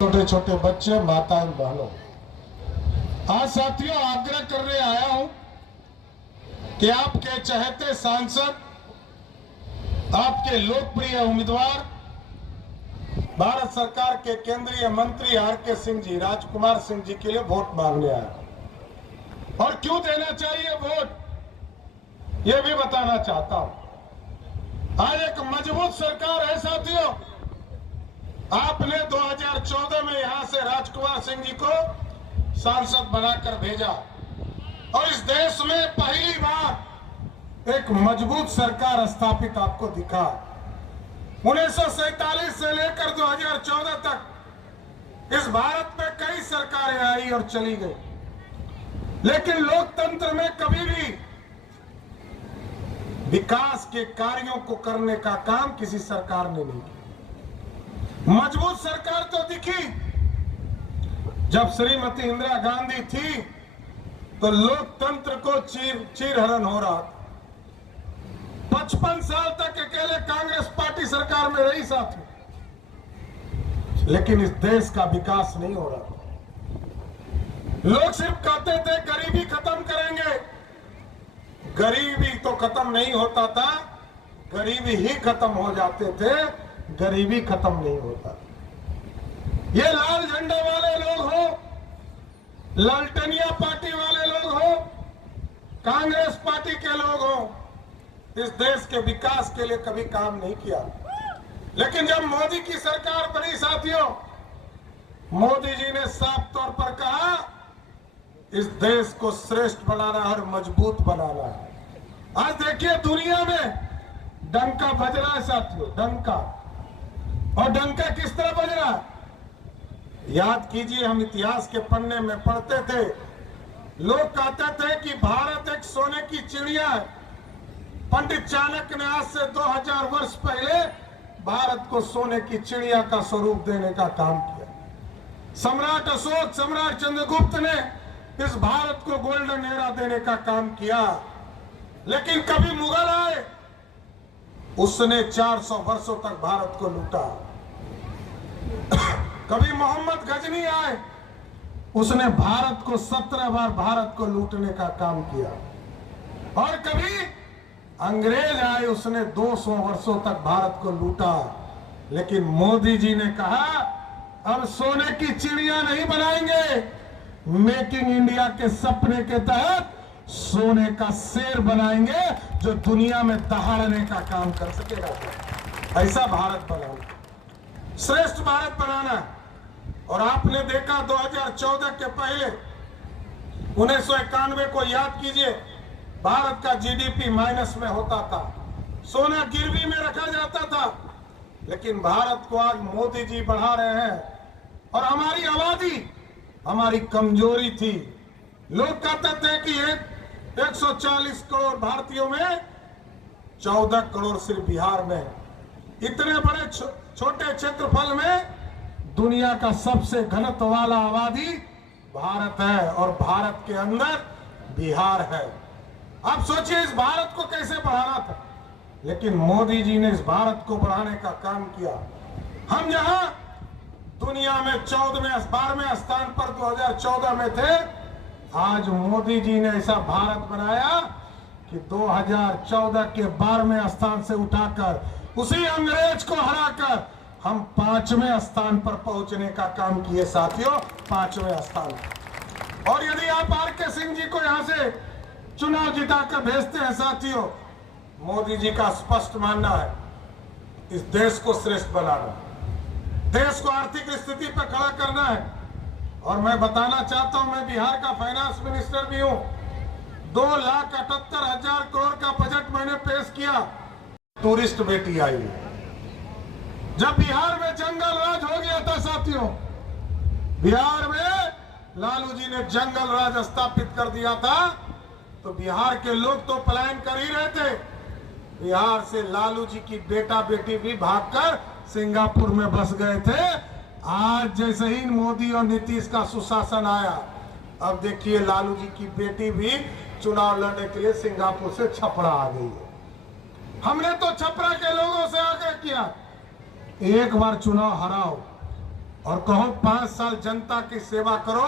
छोटे छोटे बच्चे, माताएं, बहनों, आज साथियों आग्रह करने आया हूं कि आपके चहेते सांसद, आपके लोकप्रिय उम्मीदवार, भारत सरकार के केंद्रीय मंत्री आर.के. सिंह जी, राजकुमार सिंह जी के लिए वोट मांगने आया। और क्यों देना चाहिए वोट, यह भी बताना चाहता हूं। आज एक मजबूत सरकार है साथियों। आपने 2014 में यहां से राजकुमार सिंह जी को सांसद बनाकर भेजा और इस देश में पहली बार एक मजबूत सरकार स्थापित आपको दिखा। 1947 से लेकर 2014 तक इस भारत में कई सरकारें आई और चली गई, लेकिन लोकतंत्र में कभी भी विकास के कार्यों को करने का काम किसी सरकार ने नहीं किया। मजबूत सरकार तो दिखी जब श्रीमती इंदिरा गांधी थी तो लोकतंत्र को चीरहरण हो रहा था। 55 साल तक अकेले कांग्रेस पार्टी सरकार में रही साथी, लेकिन इस देश का विकास नहीं हो रहा था। लोग सिर्फ कहते थे गरीबी खत्म करेंगे, गरीबी तो खत्म नहीं होता था, गरीबी ही खत्म हो जाते थे, गरीबी खत्म नहीं होता। ये लाल झंडा वाले लोग हो, लालटनिया पार्टी वाले लोग हो, कांग्रेस पार्टी के लोग हो, इस देश के विकास के लिए कभी काम नहीं किया। लेकिन जब मोदी की सरकार बनी साथियों, मोदी जी ने साफ तौर पर कहा इस देश को श्रेष्ठ बनाना और मजबूत बनाना है। आज देखिए दुनिया में डंका बज रहा है साथियों, डंका। और डंका किस तरह बज रहा है याद कीजिए। हम इतिहास के पन्ने में पढ़ते थे, लोग कहते थे कि भारत एक सोने की चिड़िया है। पंडित चाणक्य ने आज से 2000 वर्ष पहले भारत को सोने की चिड़िया का स्वरूप देने का काम किया। सम्राट अशोक, सम्राट चंद्रगुप्त ने इस भारत को गोल्डन एरा देने का काम किया। लेकिन कभी मुगल आए, उसने 400 वर्षों तक भारत को लूटा। कभी मोहम्मद गजनी आए, उसने भारत को 17 बार भारत को लूटने का काम किया। और कभी अंग्रेज आए, उसने 200 वर्षों तक भारत को लूटा। लेकिन मोदी जी ने कहा अब सोने की चिड़िया नहीं बनाएंगे, मेकिंग इंडिया के सपने के तहत सोने का शेर बनाएंगे जो दुनिया में दहाड़ने का काम कर सकेगा। ऐसा भारत बनाना, श्रेष्ठ भारत बनाना है। और आपने देखा 2014 के पहले 1991 को याद कीजिए, भारत का जीडीपी माइनस में होता था, सोना गिरवी में रखा जाता था। लेकिन भारत को आज मोदी जी बढ़ा रहे हैं। और हमारी आबादी हमारी कमजोरी थी। लोग कहते थे कि 140 करोड़ भारतीयों में 14 करोड़ सिर्फ बिहार में। इतने बड़े छोटे क्षेत्रफल में दुनिया का सबसे घनत्व वाला आबादी भारत है और भारत के अंदर बिहार है। आप सोचिए इस भारत को कैसे बढ़ाना था, लेकिन मोदी जी ने इस भारत को बढ़ाने का काम किया। हम जहां दुनिया में 12वें स्थान पर 2014 में थे, आज मोदी जी ने ऐसा भारत बनाया कि 2014 के 12वें स्थान से उठाकर उसी अंग्रेज को हराकर हम 5वें स्थान पर पहुंचने का काम किए साथियों, 5वें स्थान। और यदि आप आर.के. सिंह जी को यहां से चुनाव जिताकर भेजते हैं साथियों, मोदी जी का स्पष्ट मानना है इस देश को श्रेष्ठ बनाना, देश को आर्थिक स्थिति पर खड़ा करना है। और मैं बताना चाहता हूं, मैं बिहार का फाइनेंस मिनिस्टर भी हूं। 2,78,000 करोड़ का बजट मैंने पेश किया। टूरिस्ट बेटी आई है। जब बिहार में जंगल राज हो गया था साथियों, बिहार में लालू जी ने जंगल राज स्थापित कर दिया था, तो बिहार के लोग तो पलायन कर ही रहे थे। बिहार से लालू जी की बेटा बेटी भी भागकर सिंगापुर में बस गए थे। आज जैसे ही मोदी और नीतीश का सुशासन आया, अब देखिए लालू जी की बेटी भी चुनाव लड़ने के लिए सिंगापुर से छपरा आ गई है। हमने तो छपरा के लोगों से आग्रह किया, एक बार चुनाव हराओ और कहो 5 साल जनता की सेवा करो,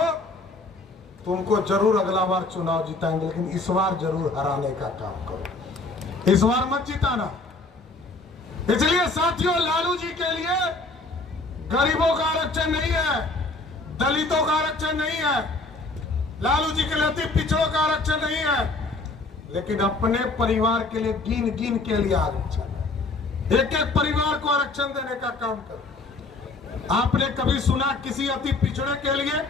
तुमको जरूर अगला बार चुनाव जिताएंगे, लेकिन इस बार जरूर हराने का काम करो, इस बार मत जिताना। इसलिए साथियों, लालू जी के लिए गरीबों का आरक्षण नहीं है, दलितों का आरक्षण नहीं है, लालू जी के लिए अति पिछड़ों का आरक्षण नहीं है, लेकिन अपने परिवार के लिए गिन गिन के लिए आरक्षण है। एक एक परिवार को आरक्षण देने का काम करो। आपने कभी सुना किसी अति पिछड़े के लिए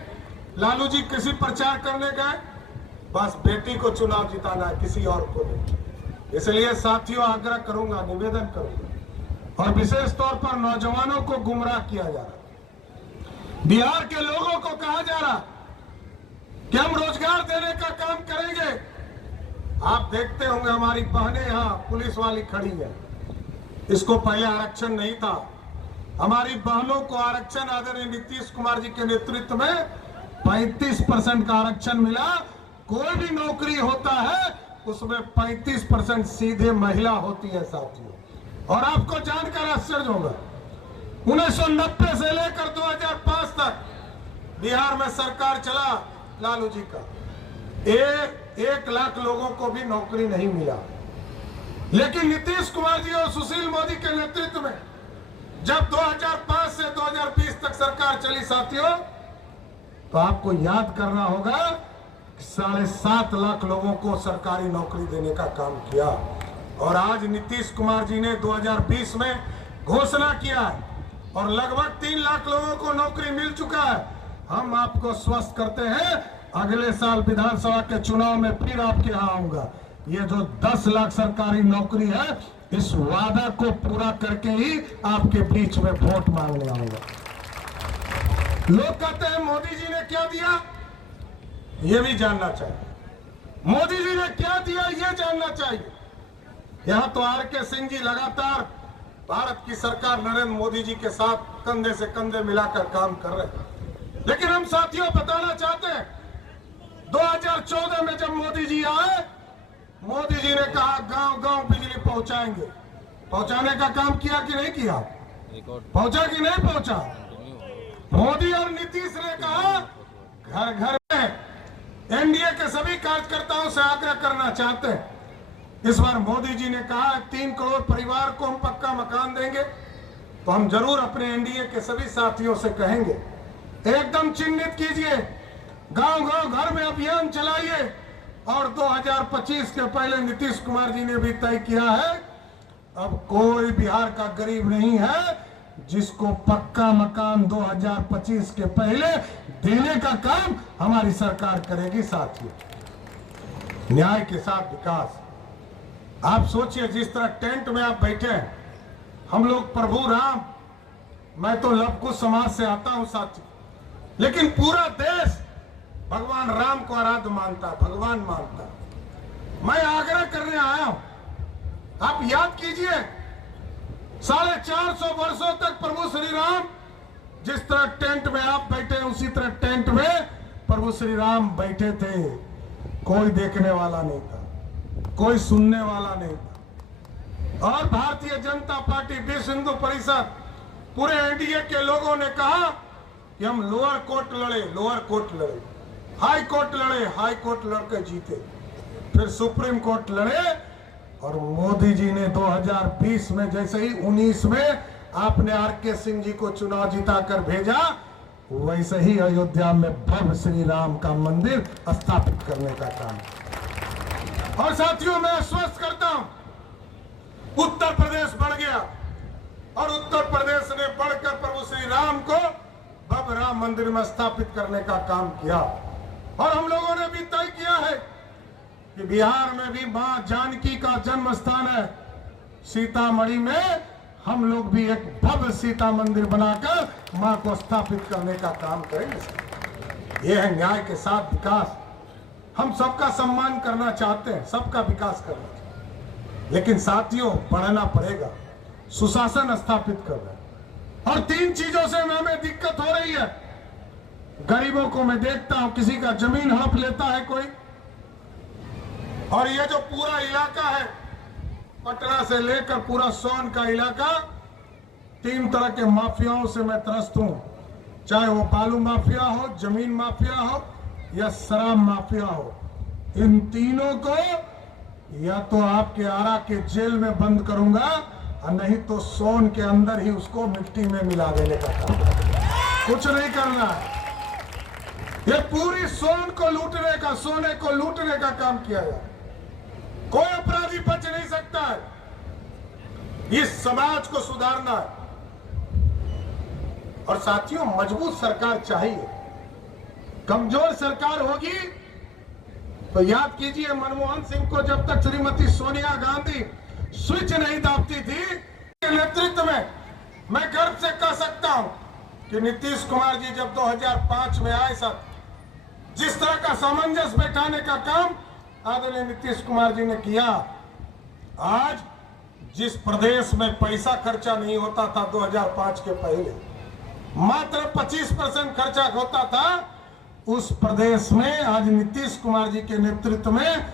लालू जी किसी प्रचार करने गए? बस बेटी को चुनाव जिताना है, किसी और को नहीं। इसलिए साथियों, आग्रह करूंगा, निवेदन करूंगा, और विशेष तौर पर नौजवानों को गुमराह किया जा रहा, बिहार के लोगों को कहा जा रहा कि हम रोजगार देने का काम करेंगे। आप देखते होंगे हमारी बहनें यहाँ पुलिस वाली खड़ी है, इसको पहले आरक्षण नहीं था। हमारी बहनों को आरक्षण आदरणीय नीतीश कुमार जी के नेतृत्व में 35% का आरक्षण मिला। कोई भी नौकरी होता है उसमें 35% सीधे महिला होती है साथियों। और आपको जानकर आश्चर्य होगा, 1990 से लेकर 2005 तक बिहार में सरकार चला लालू जी का, 1 लाख लोगों को भी नौकरी नहीं मिला। लेकिन नीतीश कुमार जी और सुशील मोदी के नेतृत्व में जब 2005 से 2020 तक सरकार चली साथियों, तो आपको याद करना होगा 7.5 लाख लोगों को सरकारी नौकरी देने का काम किया। और आज नीतीश कुमार जी ने 2020 में घोषणा किया है और लगभग 3 लाख लोगों को नौकरी मिल चुका है। हम आपको स्वस्थ करते हैं, अगले साल विधानसभा के चुनाव में फिर आपके यहाँ आऊंगा। ये जो 10 लाख सरकारी नौकरी है, इस वादा को पूरा करके ही आपके बीच में वोट मांगने आऊंगा। लोग कहते हैं मोदी जी ने क्या दिया, ये भी जानना चाहिए। मोदी जी ने क्या दिया ये जानना चाहिए। यहां तो RK सिंह जी लगातार भारत की सरकार नरेंद्र मोदी जी के साथ कंधे से कंधे मिलाकर काम कर रहे हैं। लेकिन हम साथियों बताना चाहते हैं, 2014 में जब मोदी जी आए, मोदी जी ने कहा गांव गांव बिजली पहुंचाएंगे। पहुंचाने का काम किया कि नहीं किया? पहुंचा कि नहीं पहुंचा? मोदी और नीतीश ने कहा घर घर में। NDA के सभी कार्यकर्ताओं से आग्रह करना चाहते हैं, इस बार मोदी जी ने कहा 3 करोड़ परिवार को हम पक्का मकान देंगे, तो हम जरूर अपने NDA के सभी साथियों से कहेंगे, एकदम चिन्हित कीजिए, गांव गांव घर में अभियान चलाइए। और 2025 के पहले नीतीश कुमार जी ने भी तय किया है, अब कोई बिहार का गरीब नहीं है जिसको पक्का मकान 2025 के पहले देने का काम हमारी सरकार करेगी। साथियों, न्याय के साथ विकास। आप सोचिए, जिस तरह टेंट में आप बैठे हैं, हम लोग प्रभु राम, मैं तो लवकुश समाज से आता हूं साथी, लेकिन पूरा देश भगवान राम को आराध्य मानता, भगवान मानता। मैं आग्रह करने आया हूं, आप याद कीजिए 450 वर्षों तक प्रभु श्री राम, जिस तरह टेंट में आप बैठे हैं उसी तरह टेंट में प्रभु श्री राम बैठे थे। कोई देखने वाला नहीं था, कोई सुनने वाला नहीं था। और भारतीय जनता पार्टी, विश्व हिंदू परिषद, पूरे NDA के लोगों ने कहा कि हम लोअर कोर्ट लड़े, लोअर कोर्ट लड़े, हाई कोर्ट लड़े, हाई कोर्ट लड़कर जीते, फिर सुप्रीम कोर्ट लड़े। और मोदी जी ने 2020 में, जैसे ही 19 में आपने RK सिंह जी को चुनाव जिताकर भेजा, वैसे ही अयोध्या में भव्य श्री राम का मंदिर स्थापित करने का काम। और साथियों, मैं आश्वस्त करता हूं, उत्तर प्रदेश बढ़ गया और उत्तर प्रदेश ने बढ़कर प्रभु श्री राम को भव्य राम मंदिर में स्थापित करने का काम किया। और हम लोगों ने भी तय किया है कि बिहार में भी मां जानकी का जन्म स्थान है, सीतामढ़ी में हम लोग भी एक भव्य सीता मंदिर बनाकर मां को स्थापित करने का काम करेंगे। यह है न्याय के साथ विकास। हम सबका सम्मान करना चाहते हैं, सबका विकास करना चाहते हैं, लेकिन साथियों बढ़ना पड़ेगा, सुशासन स्थापित करना। और 3 चीजों से हमें दिक्कत हो रही है। गरीबों को मैं देखता हूं, किसी का जमीन हड़प लेता है कोई, और ये जो पूरा इलाका है, पटना से लेकर पूरा सोन का इलाका, 3 तरह के माफियाओं से मैं त्रस्त हूं। चाहे वो बालू माफिया हो, जमीन माफिया हो या शराब माफिया हो, इन तीनों को या तो आपके आरा के जेल में बंद करूंगा और नहीं तो सोन के अंदर ही उसको मिट्टी में मिला देने का काम। कुछ नहीं करना है। ये पूरी सोन को लूटने का, सोने को लूटने का काम किया जाए। कोई अपराधी बच नहीं सकता है। इस समाज को सुधारना है। और साथियों, मजबूत सरकार चाहिए। कमजोर सरकार होगी तो याद कीजिए, मनमोहन सिंह को जब तक श्रीमती सोनिया गांधी स्विच नहीं दाबती थी, के नेतृत्व में मैं गर्व से कह सकता हूं कि नीतीश कुमार जी जब 2005 में आए, सब जिस तरह का सामंजस्य बैठाने का काम आदरणीय नीतीश कुमार जी ने किया, आज जिस प्रदेश में पैसा खर्चा नहीं होता था 2005 के पहले, मात्र 25% खर्चा होता था, उस प्रदेश में आज नीतीश कुमार जी के नेतृत्व में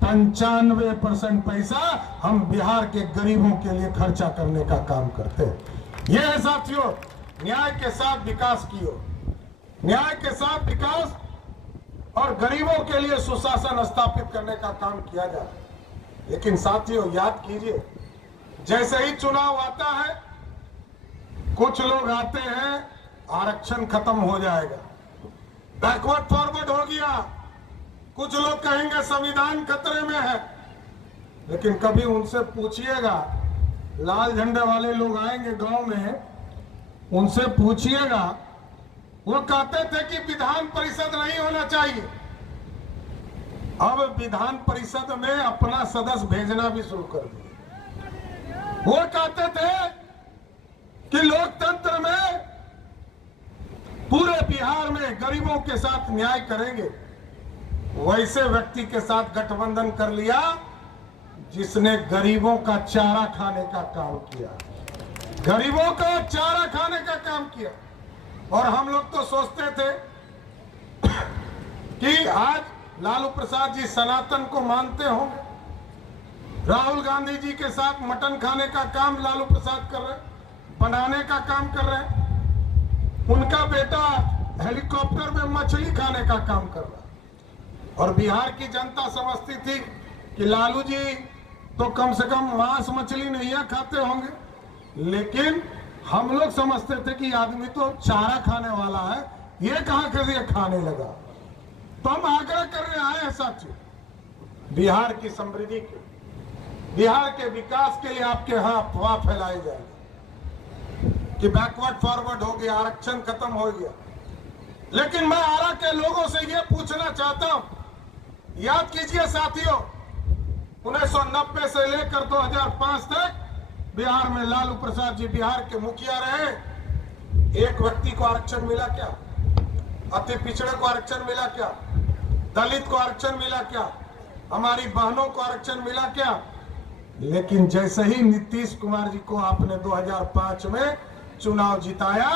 95% पैसा हम बिहार के गरीबों के लिए खर्चा करने का काम करते हैं। यह है साथियों, न्याय के साथ विकास कियो, न्याय के साथ विकास और गरीबों के लिए सुशासन स्थापित करने का काम किया जाए। लेकिन साथियों, याद कीजिए, जैसे ही चुनाव आता है, कुछ लोग आते हैं, आरक्षण खत्म हो जाएगा, बैकवर्ड फॉरवर्ड हो गया, कुछ लोग कहेंगे संविधान खतरे में है। लेकिन कभी उनसे पूछिएगा, लाल झंडे वाले लोग आएंगे गांव में, उनसे पूछिएगा, वो कहते थे कि विधान परिषद नहीं होना चाहिए। अब विधान परिषद में अपना सदस्य भेजना भी शुरू कर दिया। वो कहते थे कि लोकतंत्र में पूरे बिहार में गरीबों के साथ न्याय करेंगे। वैसे व्यक्ति के साथ गठबंधन कर लिया जिसने गरीबों का चारा खाने का काम किया, गरीबों का चारा खाने का काम किया। और हम लोग तो सोचते थे कि आज लालू प्रसाद जी सनातन को मानते होंगे, राहुल गांधी जी के साथ मटन खाने का काम लालू प्रसाद कर रहे, बनाने का काम कर रहे हैं। उनका बेटा हेलीकॉप्टर में मछली खाने का काम कर रहा है। और बिहार की जनता समझती थी कि लालू जी तो कम से कम मांस मछली नहीं खाते होंगे, लेकिन हम लोग समझते थे कि आदमी तो चारा खाने वाला है, ये कहां कर दिया खाने लगा। तो हम आग्रह करने आए हैं साथियों, बिहार की समृद्धि के, बिहार के विकास के लिए आपके यहां अफवाह फैलाई जाएगी कि बैकवर्ड फॉरवर्ड हो गया, आरक्षण खत्म हो गया। लेकिन मैं आरा के लोगों से यह पूछना चाहता हूं, याद कीजिए साथियों, 1990 से लेकर 2005 तक बिहार में लालू प्रसाद जी बिहार के मुखिया रहे। एक व्यक्ति को आरक्षण मिला क्या? अति पिछड़े को आरक्षण मिला क्या? दलित को आरक्षण मिला क्या? हमारी बहनों को आरक्षण मिला क्या? लेकिन जैसे ही नीतीश कुमार जी को आपने 2005 में चुनाव जिताया,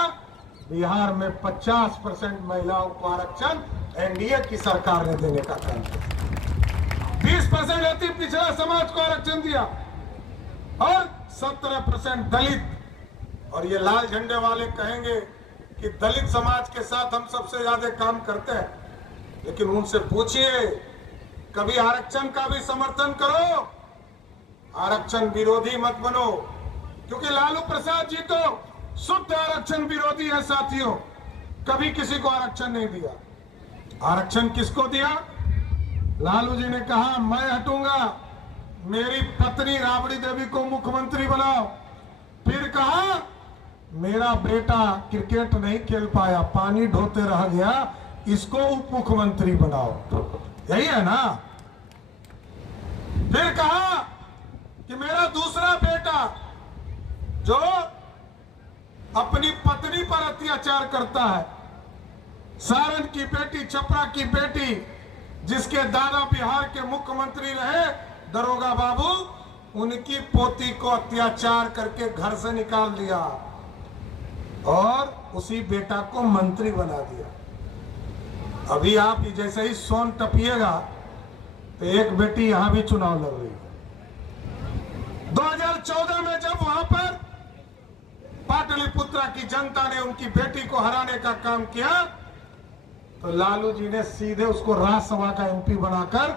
बिहार में 50% महिलाओं को आरक्षण एनडीए की सरकार ने देने का काम किया। 20% अति पिछड़ा समाज को आरक्षण दिया और 17% दलित। और ये लाल झंडे वाले कहेंगे कि दलित समाज के साथ हम सबसे ज्यादा काम करते हैं, लेकिन उनसे पूछिए, कभी आरक्षण का भी समर्थन करो, आरक्षण विरोधी मत बनो। क्योंकि लालू प्रसाद जी तो शुद्ध आरक्षण विरोधी है साथियों, कभी किसी को आरक्षण नहीं दिया। आरक्षण किसको दिया? लालू जी ने कहा मैं हटूंगा, मेरी पत्नी राबड़ी देवी को मुख्यमंत्री बनाओ। फिर कहा मेरा बेटा क्रिकेट नहीं खेल पाया, पानी ढोते रह गया, इसको उप मुख्यमंत्री बनाओ। यही है ना? फिर कहा कि मेरा दूसरा बेटा जो अपनी पत्नी पर अत्याचार करता है, सारण की बेटी, छपरा की बेटी, जिसके दादा बिहार के मुख्यमंत्री रहे दरोगा बाबू, उनकी पोती को अत्याचार करके घर से निकाल दिया और उसी बेटा को मंत्री बना दिया। अभी आप जैसे ही सोन टपिएगा तो एक बेटी यहां भी चुनाव लड़ रही है। 2014 में जब वहां पर पाटलिपुत्रा की जनता ने उनकी बेटी को हराने का काम किया तो लालू जी ने सीधे उसको राज्यसभा का एमपी बनाकर